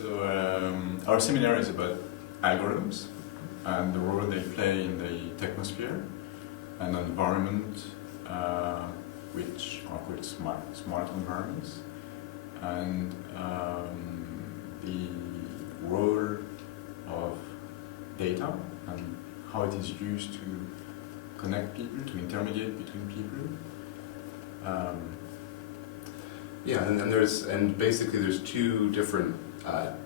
Our seminar is about algorithms and the role they play in the technosphere and environment, which are called smart environments, and the role of data and how it is used to connect people, to intermediate between people. And basically there's two different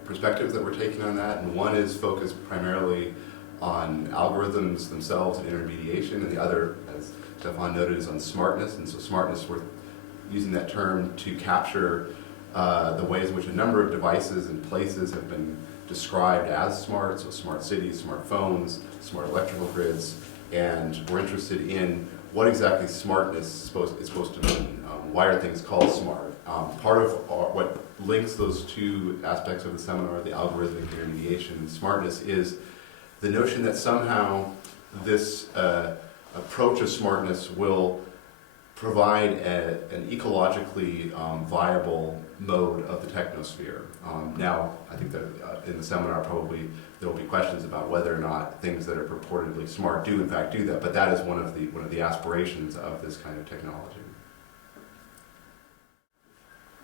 perspectives that we're taking on that, and one is focused primarily on algorithms themselves and intermediation, and the other, as Stéphane noted, is on smartness. And so smartness, we're using that term to capture the ways in which a number of devices and places have been described as smart, so smart cities, smartphones, smart electrical grids, and we're interested in what exactly smartness is supposed to mean. Why are things called smart? Part of what links those two aspects of the seminar, the algorithmic intermediation and smartness, is the notion that somehow this approach of smartness will provide an ecologically viable mode of the technosphere. Now, I think that in the seminar probably there will be questions about whether or not things that are purportedly smart do in fact do that, but that is one of the aspirations of this kind of technology.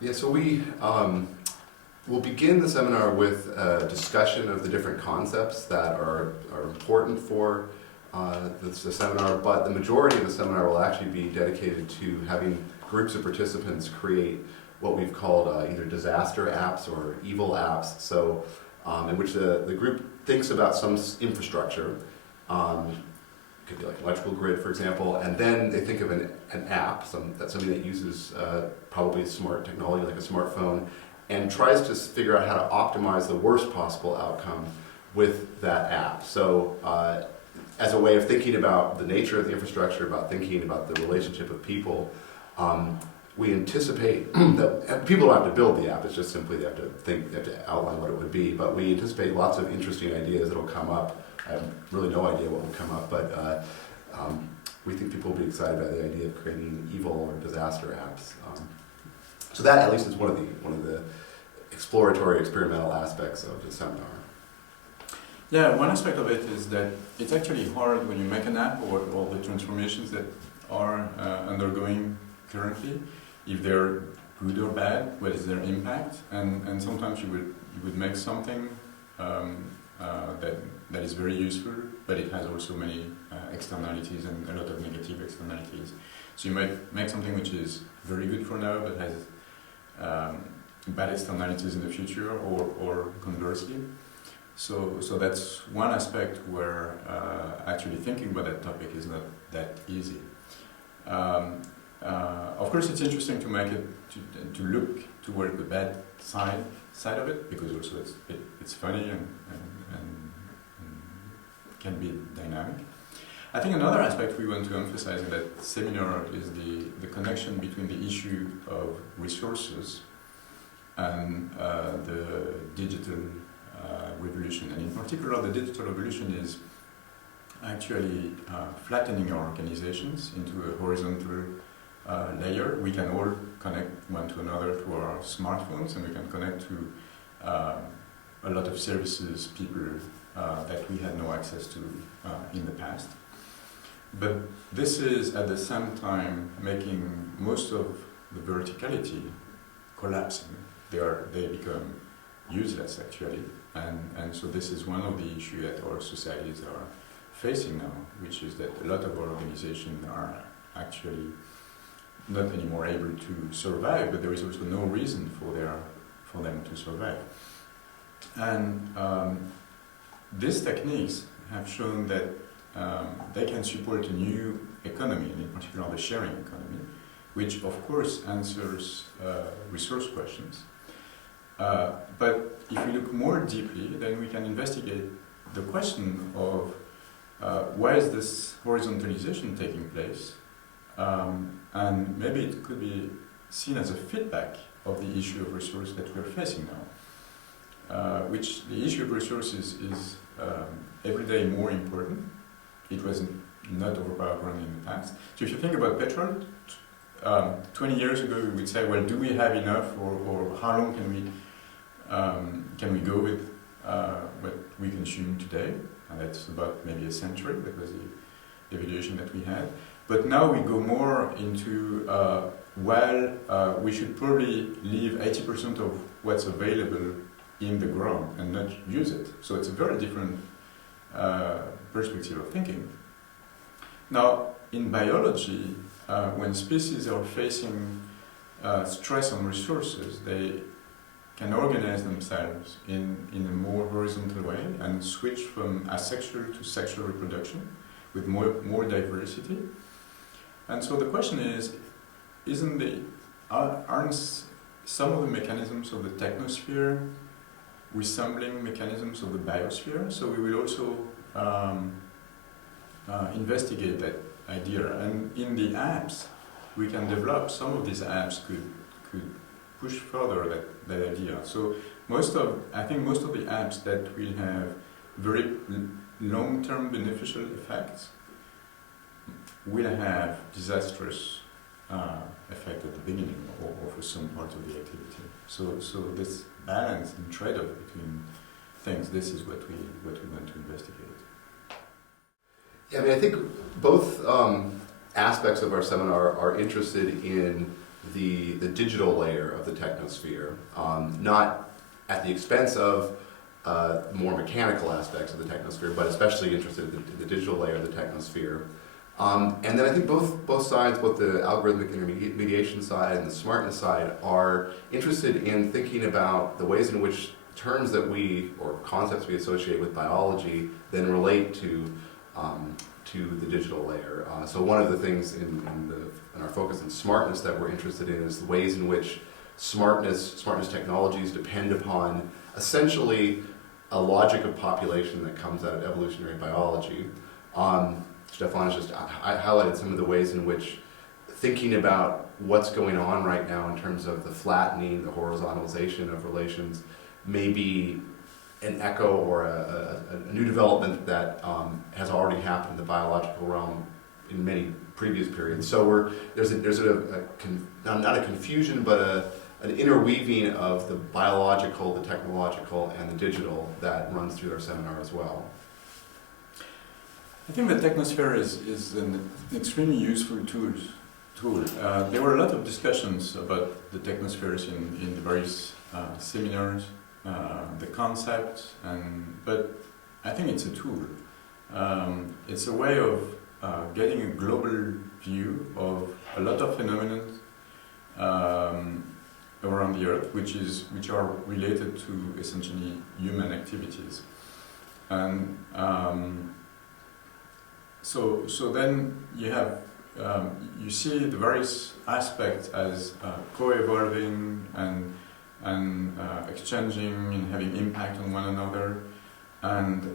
Yeah, so we'll begin the seminar with a discussion of the different concepts that are important for the seminar, but the majority of the seminar will actually be dedicated to having groups of participants create what we've called either disaster apps or evil apps, so in which the group thinks about some infrastructure, could be like an electrical grid, for example, and then they think of an app, something that uses probably smart technology like a smartphone, and tries to figure out how to optimize the worst possible outcome with that app. So as a way of thinking about the nature of the infrastructure, about thinking about the relationship of people, we anticipate that people don't have to build the app, it's just simply they have to outline what it would be, but we anticipate lots of interesting ideas that will come up. I have really no idea what will come up, but we think people will be excited by the idea of creating evil or disaster apps. So that at least is one of the exploratory experimental aspects of the seminar. Yeah, one aspect of it is that it's actually hard when you make an app or all the transformations that are undergoing currently, if they're good or bad, what is their impact, and sometimes you would make something that is very useful, but it has also many externalities and a lot of negative externalities. So you might make something which is very good for now, but has bad externalities in the future, or conversely. So that's one aspect where actually thinking about that topic is not that easy. Of course, it's interesting to make it to look toward the bad side of it, because also it's funny and can be dynamic. I think another aspect we want to emphasize in that seminar is the connection between the issue of resources and the digital revolution. And in particular, the digital revolution is actually flattening our organizations into a horizontal layer. We can all connect one to another to our smartphones, and we can connect to a lot of services, people that we had no access to in the past. But this is at the same time making most of the verticality collapsing. They become useless actually, and so this is one of the issues that our societies are facing now, which is that a lot of our organizations are actually not anymore able to survive, but there is also no reason for them to survive. And these techniques have shown that they can support a new economy, and in particular the sharing economy, which of course answers resource questions. But if we look more deeply, then we can investigate the question of why is this horizontalization taking place, and maybe it could be seen as a feedback of the issue of resource that we're facing now, which the issue of resources is every day more important. It was not overpowering in the past. So if you think about petrol, 20 years ago we would say, well, do we have enough, or how long can we can we go with what we consume today? And that's about maybe a century. That was the evaluation that we had. But now we go more into, we should probably leave 80% of what's available in the ground and not use it. So it's a very different perspective of thinking. Now, in biology, when species are facing stress on resources, they can organize themselves in a more horizontal way and switch from asexual to sexual reproduction with more diversity. And so the question is, aren't some of the mechanisms of the technosphere resembling mechanisms of the biosphere? So we will also investigate that idea. And in the apps, we can develop, some of these apps could push further that idea. So I think most of the apps that will have very long-term beneficial effects will have disastrous effect at the beginning or for some part of the activity. So this balance and trade-off between things, this is what we want to investigate. Yeah, I mean, I think both aspects of our seminar are interested in the digital layer of the technosphere, not at the expense of more mechanical aspects of the technosphere, but especially interested in the digital layer of the technosphere. And then I think both sides, both the algorithmic intermediation side and the smartness side, are interested in thinking about the ways in which terms that or concepts we associate with biology then relate to the digital layer. So one of the things in our focus on smartness that we're interested in is the ways in which smartness technologies depend upon essentially a logic of population that comes out of evolutionary biology. Stéphane has just highlighted some of the ways in which thinking about what's going on right now in terms of the flattening, the horizontalization of relations may be an echo or a new development that has already happened in the biological realm in many previous periods. So there's not a confusion, but an interweaving of the biological, the technological, and the digital that runs through our seminar as well. I think the technosphere is an extremely useful tool. There were a lot of discussions about the technospheres in the various seminars, the concept, but I think it's a tool. It's a way of getting a global view of a lot of phenomena around the Earth, which are related to essentially human activities, and so then you have you see the various aspects as co-evolving and exchanging and having impact on one another, and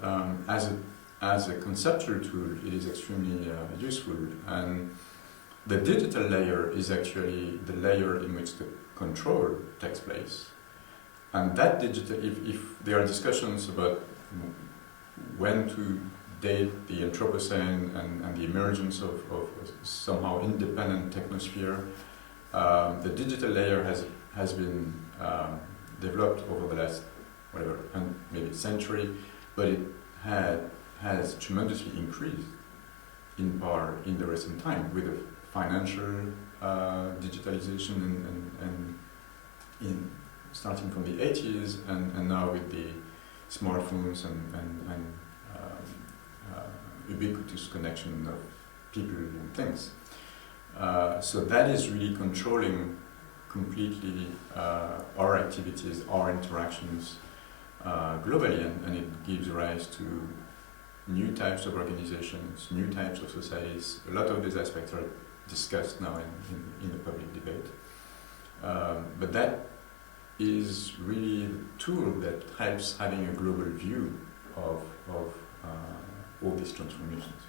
as a conceptual tool, it is extremely useful. And the digital layer is actually the layer in which the control takes place. And that digital, if there are discussions about when to date the Anthropocene and the emergence of somehow independent technosphere, the digital layer has been developed over the last maybe century, but it has tremendously increased in power in the recent time with the financial digitalization and in starting from the 80s and now with the smartphones and ubiquitous connection of people and things. So that is really controlling completely our activities, our interactions globally, and it gives rise to new types of organizations, new types of societies. A lot of these aspects are discussed now in the public debate. But that is really the tool that helps having a global view of all these transformations.